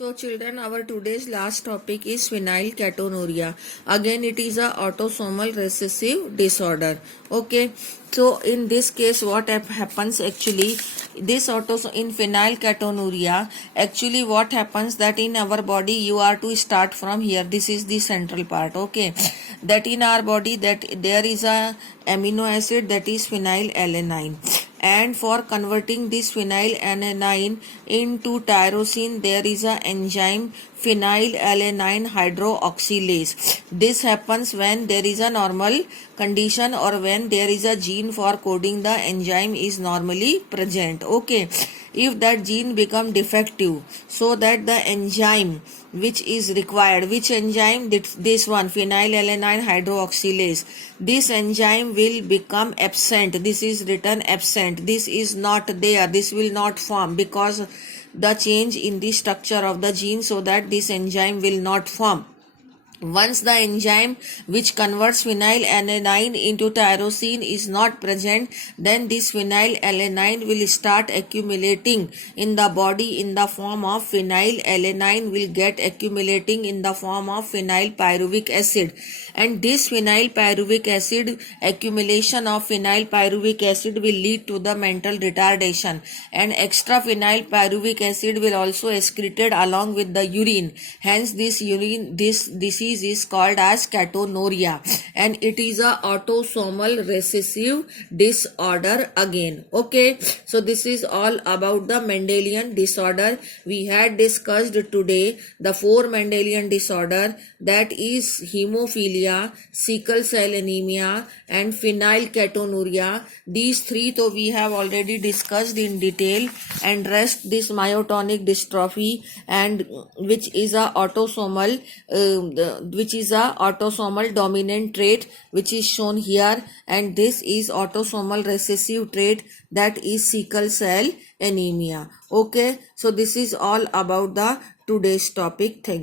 So children, our today's last topic is phenylketonuria. Again, it is a autosomal recessive disorder. Okay. So in this case, what happens actually, this in phenylketonuria, actually what happens that in our body, you are to start from here. This is the central part. Okay. That in our body, that there is a amino acid that is phenylalanine. And for converting this phenylalanine into tyrosine, there is an enzyme phenylalanine hydroxylase. This happens when there is a normal condition or when there is a gene for coding the enzyme is normally present. Okay. If that gene become defective, so that the enzyme which is required, which enzyme, this one, phenylalanine hydroxylase, this enzyme will become absent. This is written absent. This is not there. This will not form because the change in the structure of the gene, so that this enzyme will not form. Once the enzyme which converts phenylalanine into tyrosine is not present, then this phenylalanine will start accumulating in the body in the form of phenylalanine will get accumulating in the form of phenylpyruvic acid. And this phenylpyruvic acid, accumulation of phenylpyruvic acid will lead to the mental retardation, and extra phenylpyruvic acid will also excreted along with the urine. Hence this disease is called as ketonuria, and it is a autosomal recessive disorder again. Okay, so this is all about the Mendelian disorder. We had discussed today the 4 Mendelian disorder, that is hemophilia, sickle cell anemia, and phenylketonuria. These 3 though we have already discussed in detail, and rest this myotonic dystrophy, and which is a autosomal dominant trait, which is shown here, and this is autosomal recessive trait, that is sickle cell anemia. Okay, so this is all about the today's topic. Thank you.